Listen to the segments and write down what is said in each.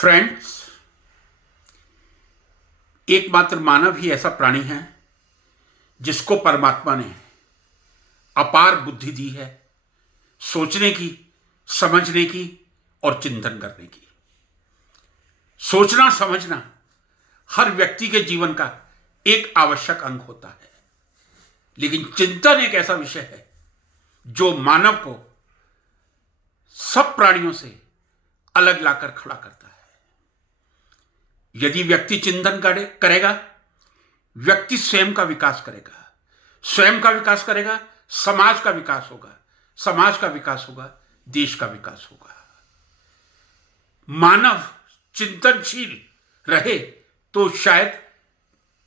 Friends, एकमात्र मानव ही ऐसा प्राणी है जिसको परमात्मा ने अपार बुद्धि दी है सोचने की, समझने की और चिंतन करने की। सोचना समझना हर व्यक्ति के जीवन का एक आवश्यक अंग होता है, लेकिन चिंतन एक ऐसा विषय है जो मानव को सब प्राणियों से अलग लाकर खड़ा करता है। यदि व्यक्ति चिंतन करेगा, व्यक्ति स्वयं का विकास करेगा, स्वयं का विकास करेगा, समाज का विकास होगा, समाज का विकास होगा, देश का विकास होगा। मानव चिंतनशील रहे तो शायद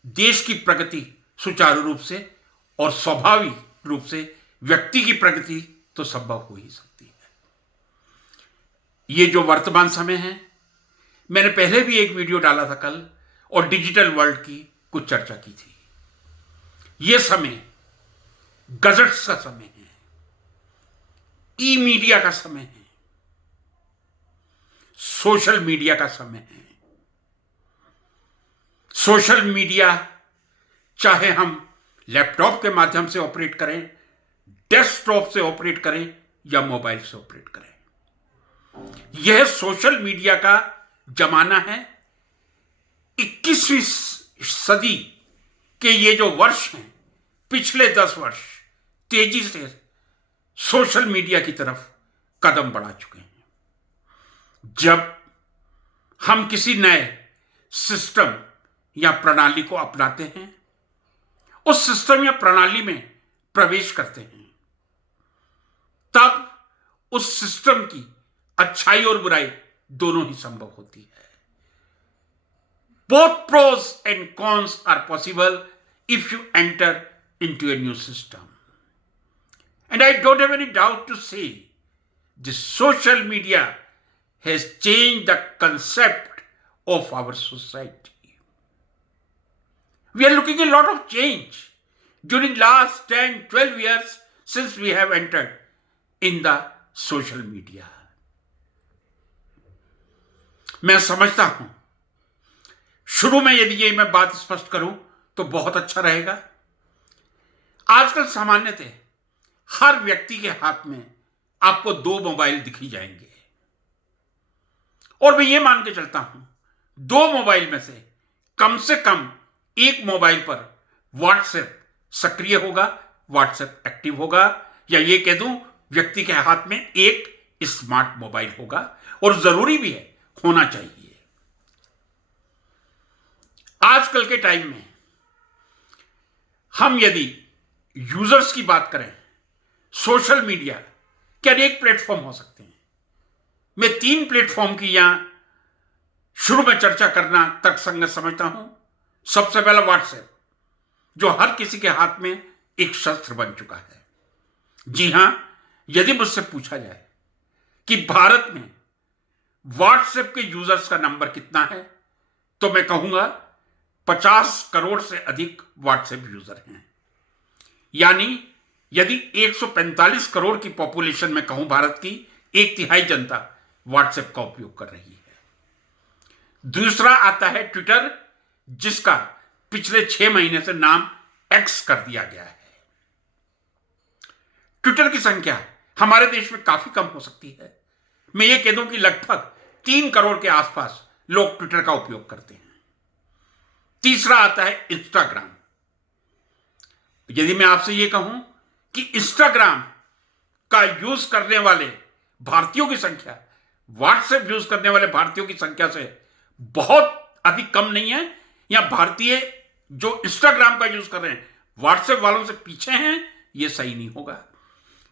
देश की प्रगति सुचारू रूप से और स्वाभाविक रूप से व्यक्ति की प्रगति तो संभव हो ही सकती है। ये जो वर्तमान समय है, मैंने पहले भी एक वीडियो डाला था कल और डिजिटल वर्ल्ड की कुछ चर्चा की थी। यह समय गजट्स का समय है, ई मीडिया का समय है, सोशल मीडिया का समय है। सोशल मीडिया चाहे हम लैपटॉप के माध्यम से ऑपरेट करें, डेस्कटॉप से ऑपरेट करें या मोबाइल से ऑपरेट करें, यह सोशल मीडिया का जमाना है। 21वीं सदी के ये जो वर्ष हैं, पिछले 10 वर्ष तेजी से सोशल मीडिया की तरफ कदम बढ़ा चुके हैं। जब हम किसी नए सिस्टम या प्रणाली को अपनाते हैं, उस सिस्टम या प्रणाली में प्रवेश करते हैं, तब उस सिस्टम की अच्छाई और बुराई दोनों ही संभव होती है। Both pros and cons are possible if you enter into a new system. And I don't have any doubt to say this social media has changed the concept of our society. We are looking at a lot of change during last 10-12 years since we have entered in the social media. मैं समझता हूं शुरू में यदि ये मैं बात स्पष्ट करूं तो बहुत अच्छा रहेगा। आजकल सामान्यतः हर व्यक्ति के हाथ में आपको 2 मोबाइल दिखी जाएंगे, और मैं ये मान के चलता हूं 2 मोबाइल में से कम एक मोबाइल पर व्हाट्सएप सक्रिय होगा, व्हाट्सएप एक्टिव होगा, या ये कह दूं व्यक्ति के हाथ में एक स्मार्ट मोबाइल होगा, और जरूरी भी है, होना चाहिए। आजकल के टाइम में हम यदि यूजर्स की बात करें, सोशल मीडिया के अनेक प्लेटफॉर्म हो सकते हैं। मैं 3 प्लेटफॉर्म की यहां शुरू में चर्चा करना तर्कसंगत समझता हूं। सबसे पहला व्हाट्सएप, जो हर किसी के हाथ में एक शस्त्र बन चुका है। जी हां, यदि मुझसे पूछा जाए कि भारत में व्हाट्सएप के यूजर्स का नंबर कितना है, तो मैं कहूंगा 50 करोड़ से अधिक व्हाट्सएप यूजर हैं। यानी यदि 145 करोड़ की पॉपुलेशन में कहूं भारत की, 1/3 जनता व्हाट्सएप का उपयोग कर रही है। दूसरा आता है ट्विटर, जिसका पिछले 6 महीने से नाम एक्स कर दिया गया है। ट्विटर की संख्या हमारे देश में काफी कम हो सकती है। मैं ये कह दूं कि लगभग 3 करोड़ के आसपास लोग ट्विटर का उपयोग करते हैं। तीसरा आता है इंस्टाग्राम। यदि मैं आपसे यह कहूं कि इंस्टाग्राम का यूज करने वाले भारतीयों की संख्या व्हाट्सएप यूज करने वाले भारतीयों की संख्या से बहुत अधिक कम नहीं है, या भारतीय जो इंस्टाग्राम का यूज कर रहे हैं व्हाट्सएप वालों से पीछे हैं, यह सही नहीं होगा।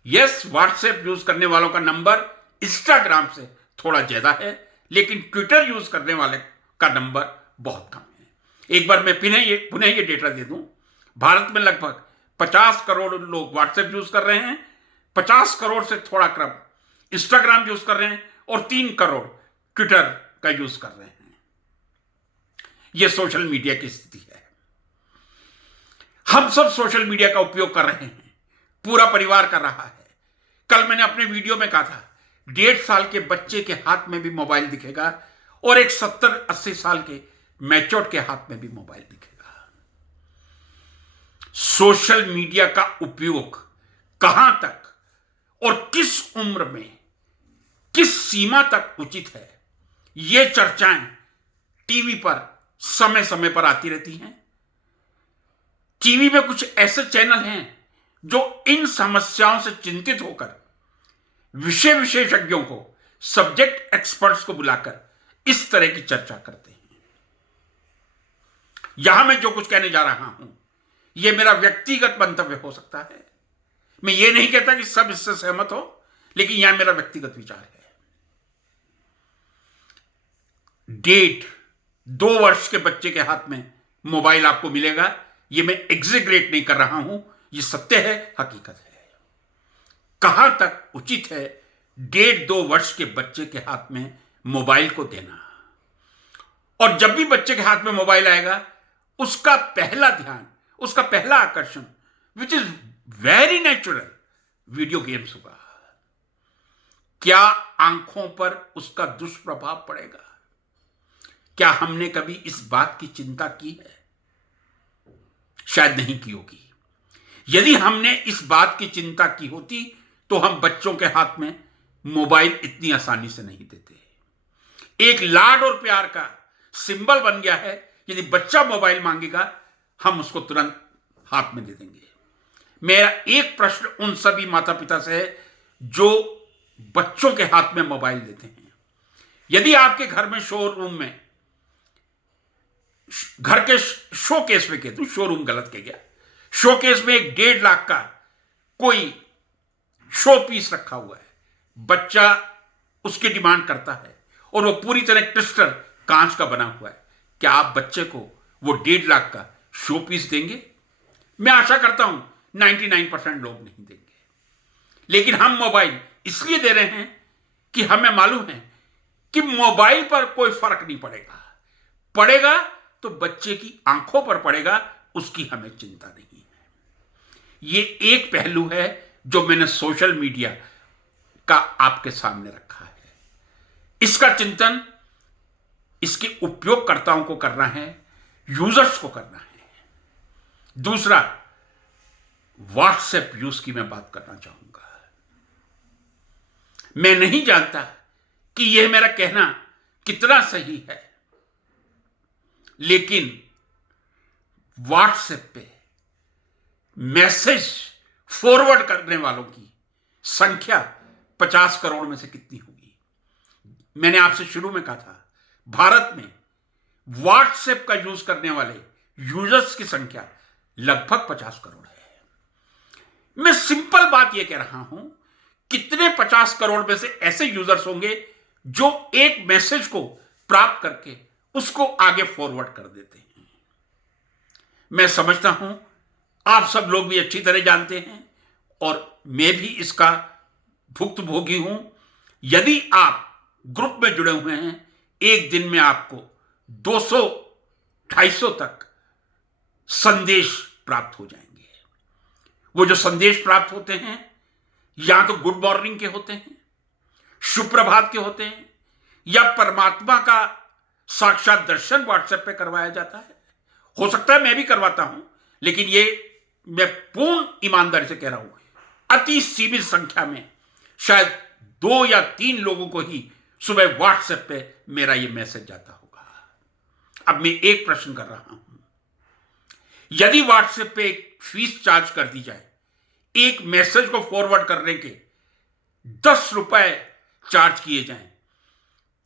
यस, व्हाट्सएप यूज करने वालों का नंबर इंस्टाग्राम से थोड़ा ज्यादा है, लेकिन ट्विटर यूज करने वाले का नंबर बहुत कम है। एक बार मैं पुनः ये डेटा दे दूं, भारत में लगभग 50 करोड़ लोग व्हाट्सएप यूज कर रहे हैं, 50 करोड़ से थोड़ा कम इंस्टाग्राम यूज कर रहे हैं, और 3 करोड़ ट्विटर का यूज कर रहे हैं। यह सोशल मीडिया की स्थिति है। हम सब सोशल मीडिया का उपयोग कर रहे हैं, पूरा परिवार कर रहा है। कल मैंने अपने वीडियो में कहा था 1.5 साल के बच्चे के हाथ में भी मोबाइल दिखेगा और एक 70-80 साल के मैच्योर के हाथ में भी मोबाइल दिखेगा। सोशल मीडिया का उपयोग कहां तक और किस उम्र में, किस सीमा तक उचित है, ये चर्चाएं टीवी पर समय समय पर आती रहती हैं। टीवी में कुछ ऐसे चैनल हैं जो इन समस्याओं से चिंतित होकर विषय विशेषज्ञों को, सब्जेक्ट एक्सपर्ट्स को बुलाकर इस तरह की चर्चा करते हैं। यहां मैं जो कुछ कहने जा रहा हूं, यह मेरा व्यक्तिगत मंतव्य हो सकता है। मैं ये नहीं कहता कि सब इससे सहमत हो, लेकिन यह मेरा व्यक्तिगत विचार है। 1.5-2 वर्ष के बच्चे के हाथ में मोबाइल आपको मिलेगा। यह मैं एग्जेग्रेट नहीं कर रहा हूं, यह सत्य है, हकीकत है। कहां तक उचित है 1.5-2 वर्ष के बच्चे के हाथ में मोबाइल को देना? और जब भी बच्चे के हाथ में मोबाइल आएगा, उसका पहला ध्यान, उसका पहला आकर्षण, which is very natural, video games होगा। क्या आंखों पर उसका दुष्प्रभाव पड़ेगा? क्या हमने कभी इस बात की चिंता की है? शायद नहीं की होगी। यदि हमने इस बात की चिंता की होती तो हम बच्चों के हाथ में मोबाइल इतनी आसानी से नहीं देते। एक लाड और प्यार का सिंबल बन गया है। यदि बच्चा मोबाइल मांगेगा, हम उसको तुरंत हाथ में दे देंगे। मेरा एक प्रश्न उन सभी माता पिता से है जो बच्चों के हाथ में मोबाइल देते हैं। यदि आपके घर में शोरूम में, घर के शोकेस में, कहते शोरूम गलत कह गया, शोकेस में 1.5 लाख का कोई शो पीस रखा हुआ है, बच्चा उसकी डिमांड करता है और वो पूरी तरह क्रिस्टल कांच का बना हुआ है, क्या आप बच्चे को वो 1.5 लाख का शो पीस देंगे? मैं आशा करता हूं 99% लोग नहीं देंगे। लेकिन हम मोबाइल इसलिए दे रहे हैं कि हमें मालूम है कि मोबाइल पर कोई फर्क नहीं पड़ेगा। पड़ेगा तो बच्चे की आंखों पर पड़ेगा, उसकी हमें चिंता नहीं है। ये एक पहलू है जो मैंने सोशल मीडिया का आपके सामने रखा है। इसका चिंतन इसके उपयोगकर्ताओं को करना है, यूजर्स को करना है। दूसरा, व्हाट्सएप यूज की मैं बात करना चाहूंगा। मैं नहीं जानता कि यह मेरा कहना कितना सही है, लेकिन व्हाट्सएप पे मैसेज फॉरवर्ड करने वालों की संख्या 50 करोड़ में से कितनी होगी? मैंने आपसे शुरू में कहा था, भारत में व्हाट्सएप का यूज करने वाले यूजर्स की संख्या लगभग 50 करोड़ है। मैं सिंपल बात यह कह रहा हूं, कितने 50 करोड़ में से ऐसे यूजर्स होंगे जो एक मैसेज को प्राप्त करके उसको आगे फॉरवर्ड कर देते हैं? मैं समझता हूं आप सब लोग भी अच्छी तरह जानते हैं और मैं भी इसका भुक्तभोगी हूं। यदि आप ग्रुप में जुड़े हुए हैं, एक दिन में आपको 200-250 तक संदेश प्राप्त हो जाएंगे। वो जो संदेश प्राप्त होते हैं, या तो गुड मॉर्निंग के होते हैं, शुभ प्रभात के होते हैं, या परमात्मा का साक्षात दर्शन व्हाट्सएप पे करवाया जाता है। हो सकता है मैं भी करवाता हूं, लेकिन ये मैं पूर्ण ईमानदारी से कह रहा हूं, अति सीमित संख्या में, शायद 2 या 3 लोगों को ही सुबह व्हाट्सएप पे मेरा ये मैसेज जाता होगा। अब मैं एक प्रश्न कर रहा हूं, यदि व्हाट्सएप पे एक फीस चार्ज कर दी जाए, एक मैसेज को फॉरवर्ड करने के 10 रुपए चार्ज किए जाएं,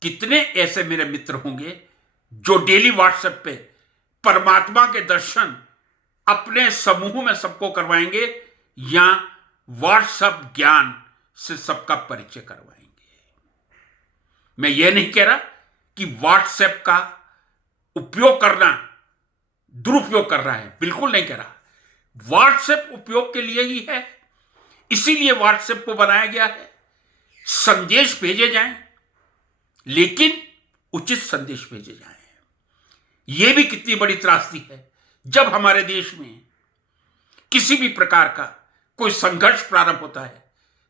कितने ऐसे मेरे मित्र होंगे जो डेली व्हाट्सएप पे परमात्मा के दर्शन अपने समूह में सबको करवाएंगे, या व्हाट्सएप ज्ञान से सबका परिचय करवाएंगे? मैं यह नहीं कह रहा कि व्हाट्सएप का उपयोग करना दुरुपयोग कर रहा है, बिल्कुल नहीं कह रहा। व्हाट्सएप उपयोग के लिए ही है, इसीलिए व्हाट्सएप को बनाया गया है। संदेश भेजे जाएं, लेकिन उचित संदेश भेजे जाएं। यह भी कितनी बड़ी त्रासदी है, जब हमारे देश में किसी भी प्रकार का कोई संघर्ष प्रारंभ होता है,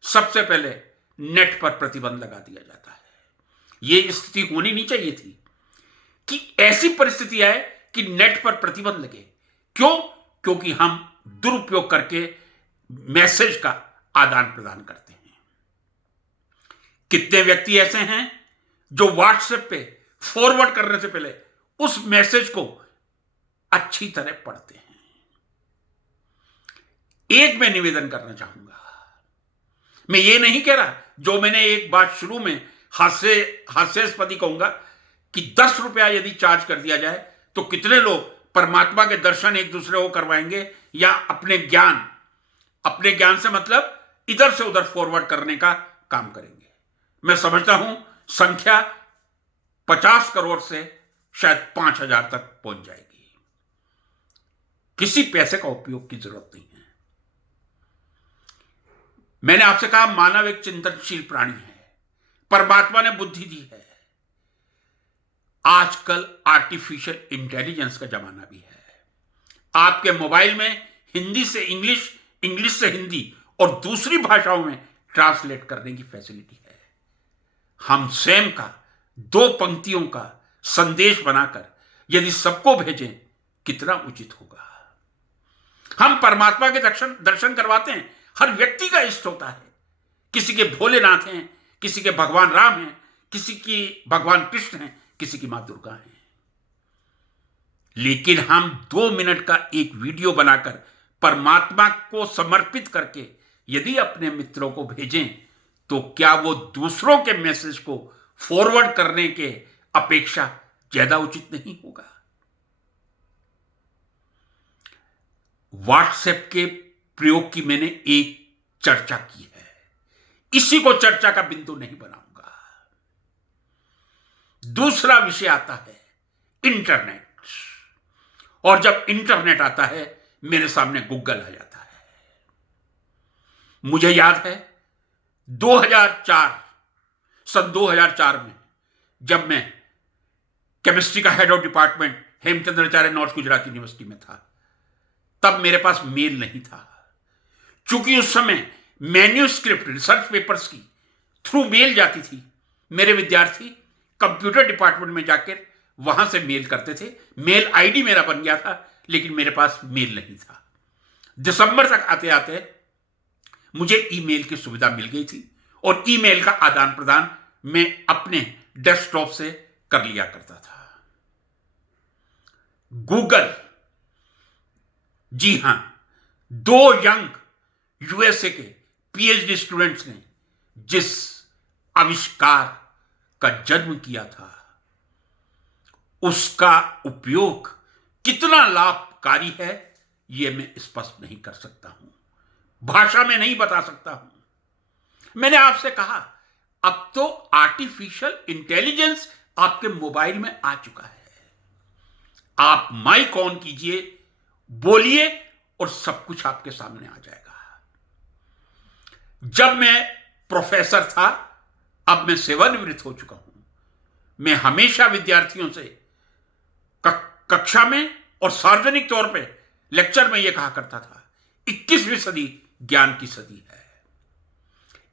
सबसे पहले नेट पर प्रतिबंध लगा दिया जाता है। यह स्थिति होनी नहीं चाहिए थी कि ऐसी परिस्थिति आए कि नेट पर प्रतिबंध लगे। क्यों? क्योंकि हम दुरुपयोग करके मैसेज का आदान प्रदान करते हैं। कितने व्यक्ति ऐसे हैं जो व्हाट्सएप पे फॉरवर्ड करने से पहले उस मैसेज को अच्छी तरह पढ़ते हैं। एक मैं निवेदन करना चाहूंगा, मैं ये नहीं कह रहा, जो मैंने एक बात शुरू में हास्यास्पद ही कहूंगा कि 10 रुपया यदि चार्ज कर दिया जाए तो कितने लोग परमात्मा के दर्शन एक दूसरे को करवाएंगे या अपने ज्ञान से मतलब इधर से उधर फॉरवर्ड करने का काम करेंगे। मैं समझता हूं संख्या 50 करोड़ से शायद 5,000 तक पहुंच जाएगी। किसी पैसे का उपयोग की जरूरत नहीं है। मैंने आपसे कहा मानव एक चिंतनशील प्राणी है, परमात्मा ने बुद्धि दी है। आजकल आर्टिफिशियल इंटेलिजेंस का जमाना भी है। आपके मोबाइल में हिंदी से इंग्लिश, इंग्लिश से हिंदी और दूसरी भाषाओं में ट्रांसलेट करने की फैसिलिटी है। हम स्वयं का 2 पंक्तियों का संदेश बनाकर यदि सबको भेजें, कितना उचित होगा। हम परमात्मा के दर्शन करवाते हैं। हर व्यक्ति का इष्ट होता है। किसी के भोलेनाथ हैं, किसी के भगवान राम हैं, किसी की भगवान कृष्ण हैं, किसी की मां दुर्गा है। लेकिन हम 2 मिनट का एक वीडियो बनाकर परमात्मा को समर्पित करके यदि अपने मित्रों को भेजें, तो क्या वो दूसरों के मैसेज को फॉरवर्ड करने के अपेक्षा ज्यादा उचित नहीं होगा? व्हाट्सएप के प्रयोग की मैंने एक चर्चा की है, इसी को चर्चा का बिंदु नहीं बनाऊंगा। दूसरा विषय आता है इंटरनेट, और जब इंटरनेट आता है मेरे सामने गूगल आ जाता है। मुझे याद है सन 2004 में जब मैं केमिस्ट्री का head of department Hemchandracharya north Gujarat university में था, तब मेरे पास मेल नहीं था। चूंकि उस समय मैन्यूस्क्रिप्ट रिसर्च पेपर्स की थ्रू मेल जाती थी, मेरे विद्यार्थी कंप्यूटर डिपार्टमेंट में जाकर वहां से मेल करते थे। मेल आईडी मेरा बन गया था, लेकिन मेरे पास मेल नहीं था। दिसंबर तक आते आते मुझे ईमेल की सुविधा मिल गई थी और ईमेल का आदान प्रदान मैं अपने डेस्कटॉप से कर लिया करता था। गूगल, जी हां, 2 यंग यूएसए के पीएचडी स्टूडेंट्स ने जिस आविष्कार का जन्म किया था, उसका उपयोग कितना लाभकारी है यह मैं स्पष्ट नहीं कर सकता हूं, भाषा में नहीं बता सकता हूं। मैंने आपसे कहा अब तो आर्टिफिशियल इंटेलिजेंस आपके मोबाइल में आ चुका है। आप माइक ऑन कीजिए, बोलिए और सब कुछ आपके सामने आ जाएगा। जब मैं प्रोफेसर था, अब मैं सेवानिवृत्त हो चुका हूं, मैं हमेशा विद्यार्थियों से कक्षा में और सार्वजनिक तौर पे लेक्चर में यह कहा करता था, 21वीं सदी ज्ञान की सदी है।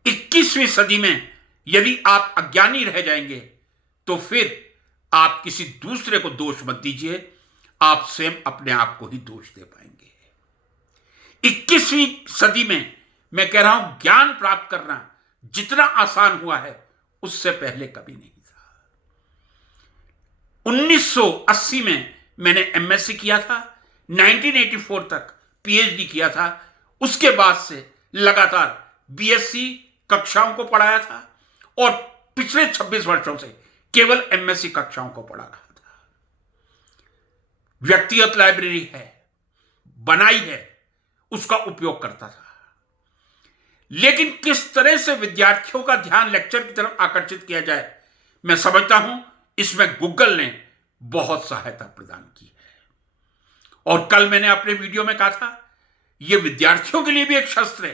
21वीं सदी में यदि आप अज्ञानी रह जाएंगे तो फिर आप किसी दूसरे को दोष मत दीजिए, आप स्वयं अपने आप को ही दोष दे पाएंगे। 21वीं सदी में मैं कह रहा हूं, ज्ञान प्राप्त करना जितना आसान हुआ है उससे पहले कभी नहीं था। 1980 में मैंने एमएससी किया था, 1984 तक पीएचडी किया था। उसके बाद से लगातार बीएससी कक्षाओं को पढ़ाया था और पिछले 26 वर्षों से केवल एमएससी कक्षाओं को पढ़ा रहा था। व्यक्तिगत लाइब्रेरी है, बनाई है, उसका उपयोग करता था। लेकिन किस तरह से विद्यार्थियों का ध्यान लेक्चर की तरफ आकर्षित किया जाए, मैं समझता हूं इसमें गूगल ने बहुत सहायता प्रदान की है। और कल मैंने अपने वीडियो में कहा था, यह विद्यार्थियों के लिए भी एक शस्त्र है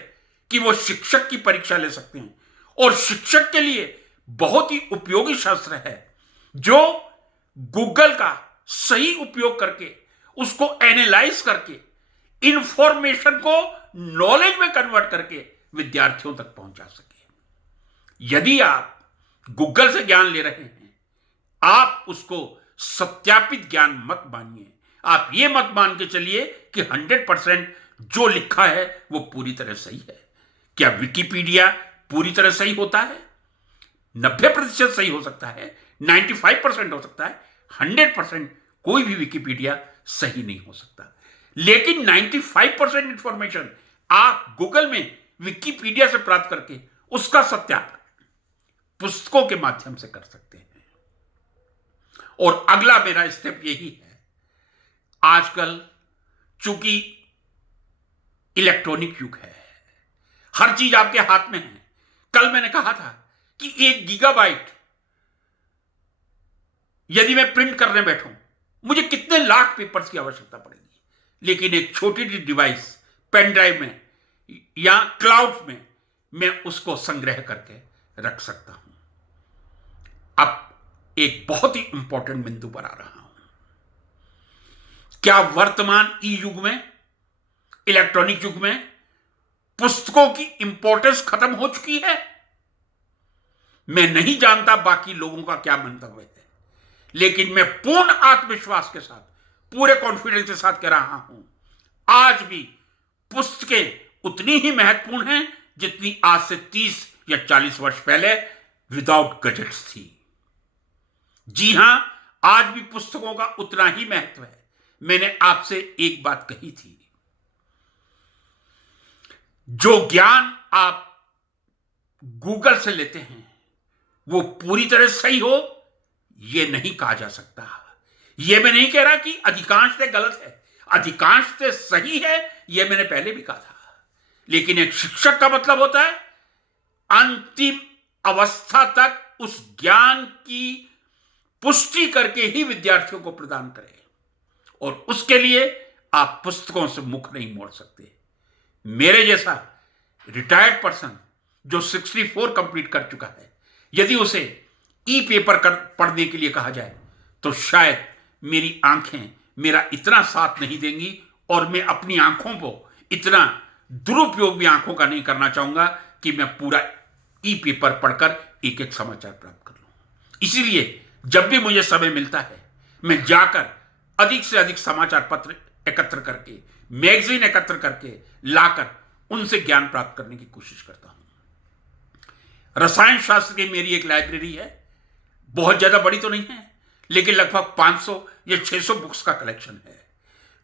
कि वो शिक्षक की परीक्षा ले सकते हैं, और शिक्षक के लिए बहुत ही उपयोगी शस्त्र है जो गूगल का सही उपयोग करके, उसको एनालाइज करके, इंफॉर्मेशन को नॉलेज में कन्वर्ट करके विद्यार्थियों तक पहुंचा सके। यदि आप गूगल से ज्ञान ले रहे हैं, आप उसको सत्यापित ज्ञान मत मानिए। आप ये मत मान के चलिए कि 100% जो लिखा है वो पूरी तरह सही है। क्या विकिपीडिया पूरी तरह सही होता है? 90% सही हो सकता है, 95% हो सकता है, 100% कोई भी विकिपीडिया सही नहीं हो सकता। लेकिन 95% इंफॉर्मेशन आप गूगल में विकिपीडिया से प्राप्त करके उसका सत्यापन पुस्तकों के माध्यम से कर सकते हैं। और अगला मेरा स्टेप यही है, आजकल चूंकि इलेक्ट्रॉनिक युग है, हर चीज आपके हाथ में है। कल मैंने कहा था कि 1 गीगाबाइट यदि मैं प्रिंट करने बैठूं, मुझे कितने लाख पेपर्स की आवश्यकता पड़ेगी। लेकिन एक छोटी सी डिवाइस पेन ड्राइव में या क्लाउड में मैं उसको संग्रह करके रख सकता हूं। अब एक बहुत ही इंपॉर्टेंट बिंदु पर आ रहा हूं। क्या वर्तमान ई युग में, इलेक्ट्रॉनिक युग में पुस्तकों की इंपॉर्टेंस खत्म हो चुकी है? मैं नहीं जानता बाकी लोगों का क्या मंतव्य है, लेकिन मैं पूर्ण आत्मविश्वास के साथ, पूरे कॉन्फिडेंस के साथ कह रहा हूं, आज भी पुस्तकें उतनी ही महत्वपूर्ण हैं जितनी आज से 30 या 40 वर्ष पहले विदाउट गजेट्स थी। जी हां, आज भी पुस्तकों का उतना ही महत्व है। मैंने आपसे एक बात कही थी, जो ज्ञान आप गूगल से लेते हैं वो पूरी तरह सही हो यह नहीं कहा जा सकता। यह मैं नहीं कह रहा कि अधिकांशतः गलत है, अधिकांशतः सही है, यह मैंने पहले भी कहा था। लेकिन एक शिक्षक का मतलब होता है अंतिम अवस्था तक उस ज्ञान की पुष्टि करके ही विद्यार्थियों को प्रदान करें, और उसके लिए आप पुस्तकों से मुख नहीं मोड़ सकते। मेरे जैसा रिटायर्ड पर्सन जो 64 कंप्लीट कर चुका है, यदि उसे ई पेपर पढ़ने के लिए कहा जाए तो शायद मेरी आंखें मेरा इतना साथ नहीं देंगी, और मैं अपनी आंखों को इतना दुरुपयोग भी आंखों का नहीं करना चाहूंगा कि मैं पूरा ई पेपर पढ़कर एक एक समाचार प्राप्त कर लूं। इसीलिए जब भी मुझे समय मिलता है, मैं जाकर अधिक से अधिक समाचार पत्र एकत्र करके, मैगजीन एकत्र करके लाकर उनसे ज्ञान प्राप्त करने की कोशिश करता हूं। रसायन शास्त्र की मेरी एक लाइब्रेरी है, बहुत ज्यादा बड़ी तो नहीं है, लेकिन लगभग 500 या 600 बुक्स का कलेक्शन है।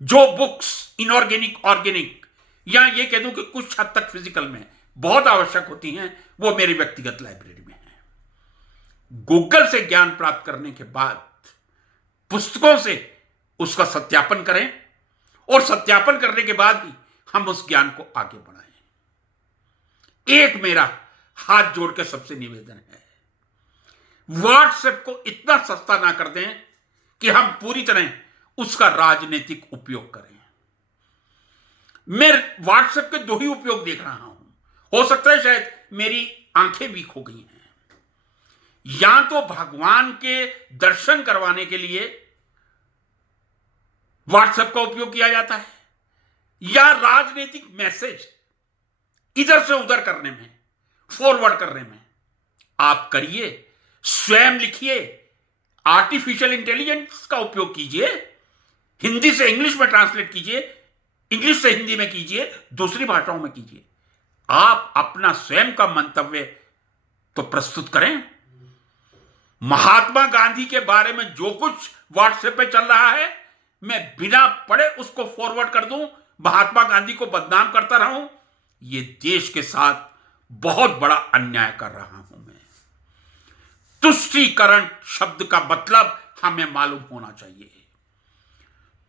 जो बुक्स इनऑर्गेनिक, ऑर्गेनिक या ये कह दूं कि कुछ हद तक फिजिकल में बहुत आवश्यक होती हैं, वो मेरी व्यक्तिगत लाइब्रेरी में है। गूगल से ज्ञान प्राप्त करने के बाद पुस्तकों से उसका सत्यापन करें, और सत्यापन करने के बाद ही हम उस ज्ञान को आगे बढ़ाएं। एक मेरा हाथ जोड़ के सबसे निवेदन है, व्हाट्सएप को इतना सस्ता ना कर दें कि हम पूरी तरह उसका राजनीतिक उपयोग करें। मैं व्हाट्सएप के 2 ही उपयोग देख रहा हूं, हो सकता है शायद मेरी आंखें वीक हो गई हैं। या तो भगवान के दर्शन करवाने के लिए व्हाट्सएप का उपयोग किया जाता है, या राजनीतिक मैसेज इधर से उधर करने में, फॉरवर्ड करने में। आप करिए, स्वयं लिखिए, आर्टिफिशियल इंटेलिजेंस का उपयोग कीजिए, हिंदी से इंग्लिश में ट्रांसलेट कीजिए, इंग्लिश से हिंदी में कीजिए, दूसरी भाषाओं में कीजिए। आप अपना स्वयं का मंतव्य तो प्रस्तुत करें। महात्मा गांधी के बारे में जो कुछ व्हाट्सएप पे चल रहा है, मैं बिना पढ़े उसको फॉरवर्ड कर दूं, महात्मा गांधी को बदनाम करता रहूं, ये देश के साथ बहुत बड़ा अन्याय कर रहा हूं मैं। तुष्टीकरण शब्द का मतलब हमें मालूम होना चाहिए।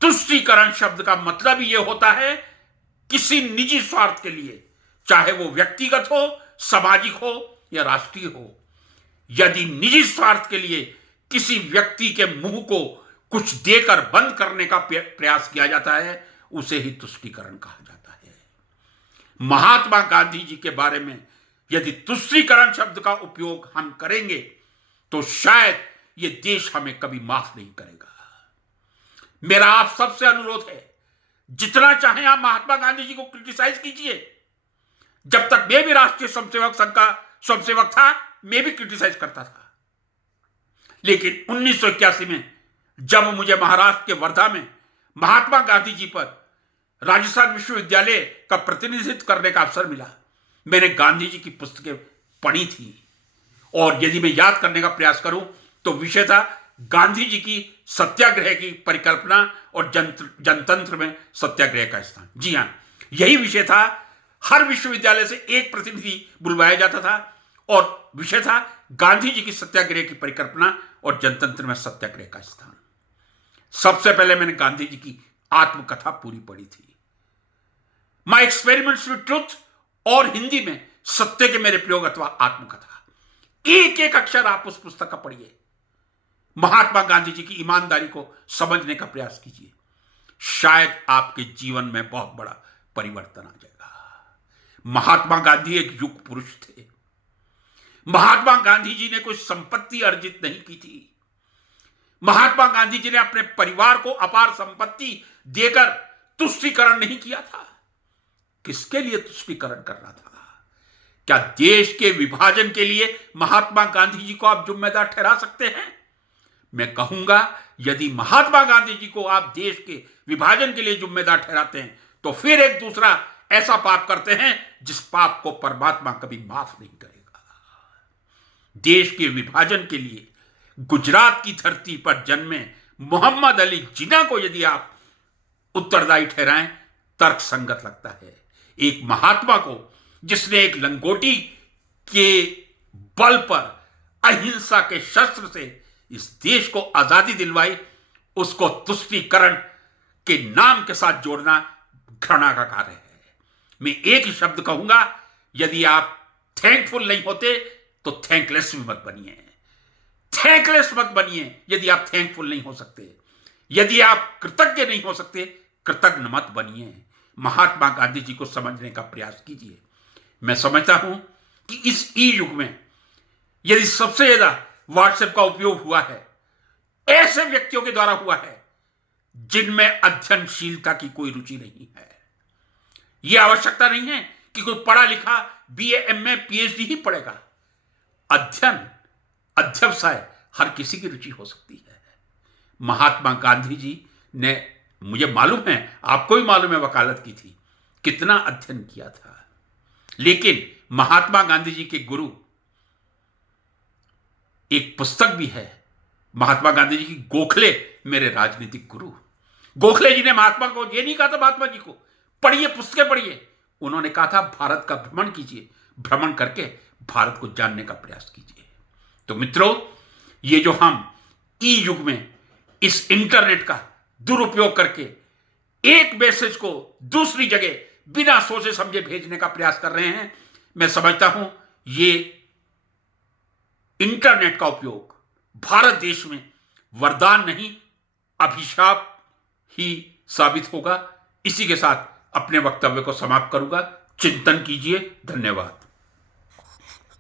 तुष्टीकरण शब्द का मतलब यह होता है किसी निजी स्वार्थ के लिए, चाहे वो व्यक्तिगत हो, सामाजिक हो या राष्ट्रीय हो। यदि निजी स्वार्थ के लिए किसी व्यक्ति के मुंह को कुछ देकर बंद करने का प्रयास किया जाता है, उसे ही तुष्टीकरण कहा जाता है। महात्मा गांधी जी के बारे में यदि तुष्टीकरण शब्द का उपयोग हम करेंगे तो शायद यह देश हमें कभी माफ नहीं करेगा। मेरा आप सबसे अनुरोध है, जितना चाहे आप महात्मा गांधी जी को क्रिटिसाइज कीजिए। जब तक मैं भी राष्ट्रीय स्वयंसेवक संघ का स्वयंसेवक था, मैं भी क्रिटिसाइज करता था। लेकिन 1981 में जब मुझे महाराष्ट्र के वर्धा में महात्मा गांधी जी पर राजस्थान विश्वविद्यालय का प्रतिनिधित्व करने का अवसर मिला, मैंने गांधी जी की पुस्तकें पढ़ी थी और यदि मैं याद करने का प्रयास करूं तो विषय था गांधी जी की सत्याग्रह की परिकल्पना और जनतंत्र में सत्याग्रह का स्थान। जी हां, यही विषय था। हर विश्वविद्यालय से एक प्रतिनिधि बुलवाया जाता था और विषय था गांधी जी की सत्याग्रह की परिकल्पना और जनतंत्र में सत्याग्रह का स्थान। सबसे पहले मैंने गांधी जी की आत्मकथा पूरी पढ़ी थी, माय एक्सपेरिमेंट्स विद ट्रुथ, और हिंदी में सत्य के मेरे प्रयोग अथवा आत्मकथा। एक एक अक्षर आप उस पुस्तक का पढ़िए, महात्मा गांधी जी की ईमानदारी को समझने का प्रयास कीजिए, शायद आपके जीवन में बहुत बड़ा परिवर्तन आ जाएगा। महात्मा गांधी एक युग पुरुष थे। महात्मा गांधी जी ने कोई संपत्ति अर्जित नहीं की थी। महात्मा गांधी जी ने अपने परिवार को अपार संपत्ति देकर तुष्टीकरण नहीं किया था। किसके लिए तुष्टीकरण करना था? क्या देश के विभाजन के लिए महात्मा गांधी जी को आप जिम्मेदार ठहरा सकते हैं? मैं कहूंगा, यदि महात्मा गांधी जी को आप देश के विभाजन के लिए जिम्मेदार ठहराते हैं तो फिर एक दूसरा ऐसा पाप करते हैं जिस पाप को परमात्मा कभी माफ नहीं करेगा। देश के विभाजन के लिए गुजरात की धरती पर जन्मे मोहम्मद अली जिन्ना को यदि आप उत्तरदायी ठहराएं, तर्कसंगत लगता है। एक महात्मा को जिसने एक लंगोटी के बल पर अहिंसा के शस्त्र से इस देश को आजादी दिलवाई, उसको तुष्टीकरण के नाम के साथ जोड़ना घृणा का कार्य है। मैं एक ही शब्द कहूंगा, यदि आप थैंकफुल नहीं होते तो थैंकलेस भी मत बनिए। थैंकलेस मत बनिए यदि आप थैंकफुल नहीं हो सकते। यदि आप कृतज्ञ नहीं हो सकते, कृतज्ञ मत बनिए। महात्मा गांधी जी को समझने का प्रयास कीजिए। मैं समझता हूं कि इस ई युग में यदि सबसे ज्यादा व्हाट्सएप का उपयोग हुआ है, ऐसे व्यक्तियों के द्वारा हुआ है जिनमें अध्ययनशीलता की कोई रुचि नहीं है। यह आवश्यकता नहीं है कि कोई पढ़ा लिखा बीए, एमए, पीएचडी ही पढ़ेगा। अध्यवसाय हर किसी की रुचि हो सकती है। महात्मा गांधी जी ने, मुझे मालूम है, आपको भी मालूम है, वकालत की थी, कितना अध्ययन किया था। लेकिन महात्मा गांधी जी के गुरु, एक पुस्तक भी है महात्मा गांधी जी की, गोखले मेरे राजनीतिक गुरु। गोखले जी ने महात्मा को यह नहीं कहा था महात्मा जी को पढ़िए, पुस्तकें पढ़िए। उन्होंने कहा था भारत का भ्रमण कीजिए, भ्रमण करके भारत को जानने का प्रयास कीजिए। तो मित्रों, ये जो हम ई युग में इस इंटरनेट का दुरुपयोग करके एक मैसेज को दूसरी जगह बिना सोचे समझे भेजने का प्रयास कर रहे हैं, मैं समझता हूं ये इंटरनेट का उपयोग भारत देश में वरदान नहीं, अभिशाप ही साबित होगा। इसी के साथ अपने वक्तव्य को समाप्त करूंगा। चिंतन कीजिए। धन्यवाद।